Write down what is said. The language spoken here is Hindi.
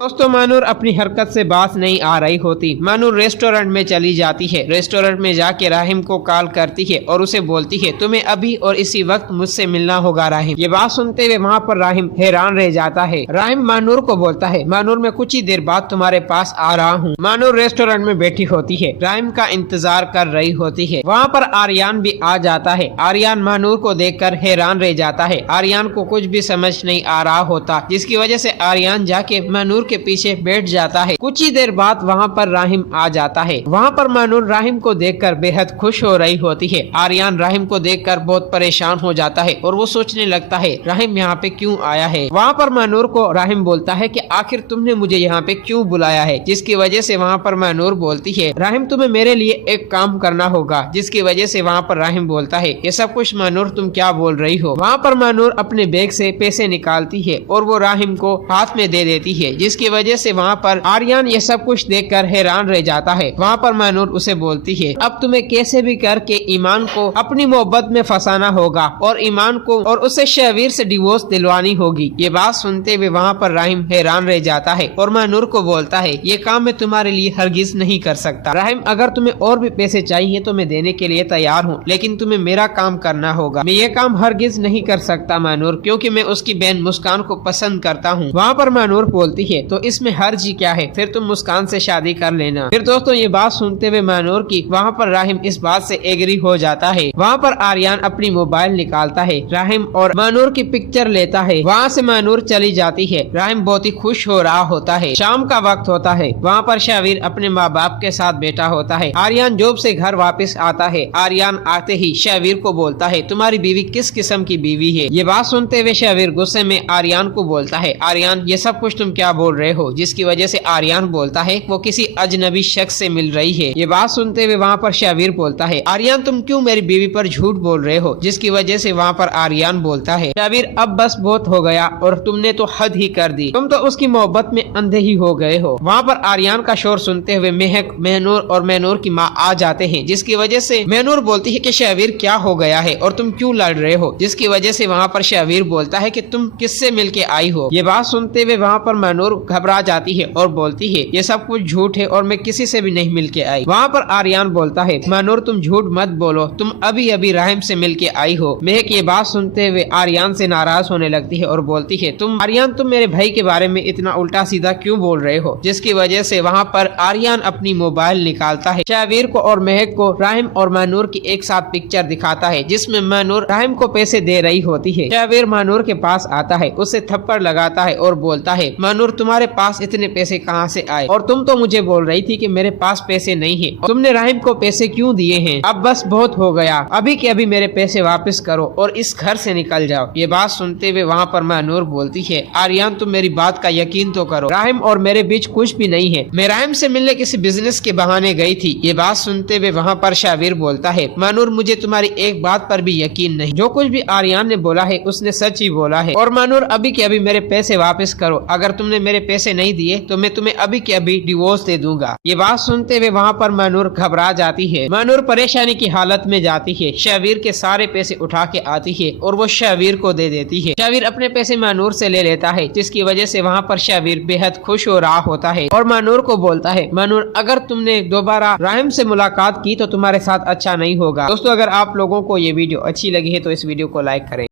दोस्तों मानूर अपनी हरकत से बात नहीं आ रही होती। मानूर रेस्टोरेंट में चली जाती है। रेस्टोरेंट में जाके राहिम को कॉल करती है और उसे बोलती है तुम्हें अभी और इसी वक्त मुझसे मिलना होगा राहिम। ये बात सुनते हुए वहाँ पर राहिम हैरान रह जाता है। राहिम मानूर को बोलता है मानूर मैं कुछ ही देर बाद तुम्हारे पास आ रहा हूँ। मानूर रेस्टोरेंट में बैठी होती है, राहिम का इंतजार कर रही होती है। वहाँ पर आर्यन भी आ जाता है। आर्यन मानूर को देखकर हैरान रह जाता है। आर्यन को कुछ भी समझ नहीं आ रहा होता, जिसकी वजह से आर्यन जाके मानूर के पीछे बैठ जाता है। कुछ ही देर बाद वहाँ पर राहिम आ जाता है। वहाँ पर मानूर राहिम को देखकर बेहद खुश हो रही होती है। आर्यन राहिम को देखकर बहुत परेशान हो जाता है और वो सोचने लगता है राहिम यहाँ पे क्यों आया है। वहाँ पर मानूर को राहिम बोलता है कि आखिर तुमने मुझे यहाँ पे क्यों बुलाया है, जिसकी वजह से वहाँ पर मानूर बोलती है राहिम तुम्हें मेरे लिए एक काम करना होगा, जिसकी वजह से वहाँ पर राहिम बोलता है ये सब कुछ मानूर तुम क्या बोल रही हो। वहाँ पर मानूर अपने बैग से पैसे निकालती है और वो राहिम को हाथ में दे देती है, जिसकी वजह से वहाँ पर आर्यन ये सब कुछ देखकर हैरान रह जाता है। वहाँ पर मानूर उसे बोलती है अब तुम्हें कैसे भी करके ईमान को अपनी मोहब्बत में फंसाना होगा और ईमान को और उसे शहवीर से डिवोर्स दिलवानी होगी। ये बात सुनते हुए वहाँ पर राहिम हैरान रह जाता है और मानूर को बोलता है ये काम मैं तुम्हारे लिए हरगिज नहीं कर सकता। राहिम अगर तुम्हें और भी पैसे चाहिए तो मैं देने के लिए तैयार हूँ, लेकिन तुम्हें मेरा काम करना होगा। मैं ये काम हरगिज नहीं कर सकता मानूर, क्योंकि मैं उसकी बहन मुस्कान को पसंद करता हूँ। वहाँ पर मानूर बोलती है तो इसमें हर्ज क्या है, फिर तुम मुस्कान से शादी कर लेना। फिर दोस्तों ये बात सुनते हुए मानूर की वहाँ पर राहिम इस बात से एग्री हो जाता है। वहाँ पर आर्यन अपनी मोबाइल निकालता है, राहिम और मानूर की पिक्चर लेता है। वहाँ से मानूर चली जाती है। राहिम बहुत ही खुश हो रहा होता है। शाम का वक्त होता है। वहाँ पर शहवीर अपने माँ बाप के साथ बैठा होता है। आर्यन जॉब से घर वापस आता है। आर्यन आते ही शहवीर को बोलता है तुम्हारी बीवी किस किस्म की बीवी है। ये बात सुनते हुए शहवीर गुस्से में आर्यन को बोलता है आर्यन ये सब कुछ तुम क्या बोल रहे हो, जिसकी वजह से आर्यन बोलता है वो किसी अजनबी शख्स से मिल रही है। ये बात सुनते हुए वहाँ पर शहवीर बोलता है आर्यन तुम क्यों मेरी बीवी पर झूठ बोल रहे हो, जिसकी वजह से वहाँ पर आर्यन बोलता है शहवीर अब बस बहुत हो गया और तुमने तो हद ही कर दी, तुम तो उसकी मोहब्बत में अंधे ही हो गए हो। वहाँ पर आर्यन का शोर सुनते हुए महक, महनूर और महनूर की माँ आ जाते हैं, जिसकी वजह से महनूर बोलती है कि शहवीर क्या हो गया है और तुम क्यों लड़ रहे हो, जिसकी वजह से वहाँ पर शहवीर बोलता है कि तुम किससे मिलके आई हो। ये बात सुनते हुए वहाँ पर महनूर घबरा जाती है और बोलती है ये सब कुछ झूठ है और मैं किसी से भी नहीं मिलके आई। वहाँ पर आर्यन बोलता है मानूर तुम झूठ मत बोलो, तुम अभी अभी राहिम से मिलके आई हो। महक ये बात सुनते हुए आर्यन से नाराज होने लगती है और बोलती है तुम मेरे भाई के बारे में इतना उल्टा सीधा क्यों बोल रहे हो, जिसकी वजह से वहाँ पर आर्यन अपनी मोबाइल निकालता है। शहवीर को और महक को राहिम और मानूर की एक साथ पिक्चर दिखाता है, जिसमें मानूर राहिम को पैसे दे रही होती है। शहवीर मानूर के पास आता है, उसे थप्पड़ लगाता है और बोलता है मानूर तुम्हारे पास इतने पैसे कहाँ से आए, और तुम तो मुझे बोल रही थी कि मेरे पास पैसे नहीं है, तुमने राहिम को पैसे क्यों दिए हैं। अब बस बहुत हो गया, अभी के अभी मेरे पैसे वापस करो और इस घर से निकल जाओ। ये बात सुनते हुए वहाँ पर मानूर बोलती है आर्यन तुम मेरी बात का यकीन तो करो, राहिम और मेरे बीच कुछ भी नहीं है, मैं राहिम से मिलने किसी बिजनेस के बहाने गई थी। ये बात सुनते हुए वहाँ पर शहवीर बोलता है मानूर मुझे तुम्हारी एक बात पर भी यकीन नहीं, जो कुछ भी आर्यन ने बोला है उसने सच ही बोला है, और मानूर अभी के अभी मेरे पैसे वापस करो, अगर तुमने मेरे पैसे नहीं दिए तो मैं तुम्हें अभी के अभी डिवोर्स दे दूंगा। ये बात सुनते हुए वहाँ पर मानूर घबरा जाती है। मानूर परेशानी की हालत में जाती है, शहवीर के सारे पैसे उठा के आती है और वो शहवीर को दे देती है। शहवीर अपने पैसे मानूर से ले लेता है, जिसकी वजह से वहाँ पर शहवीर बेहद खुश हो रहा होता है और मानूर को बोलता है मानूर अगर तुमने दोबारा राहिम से मुलाकात की तो तुम्हारे साथ अच्छा नहीं होगा। दोस्तों अगर आप लोगों को ये वीडियो अच्छी लगी है तो इस वीडियो को लाइक करें।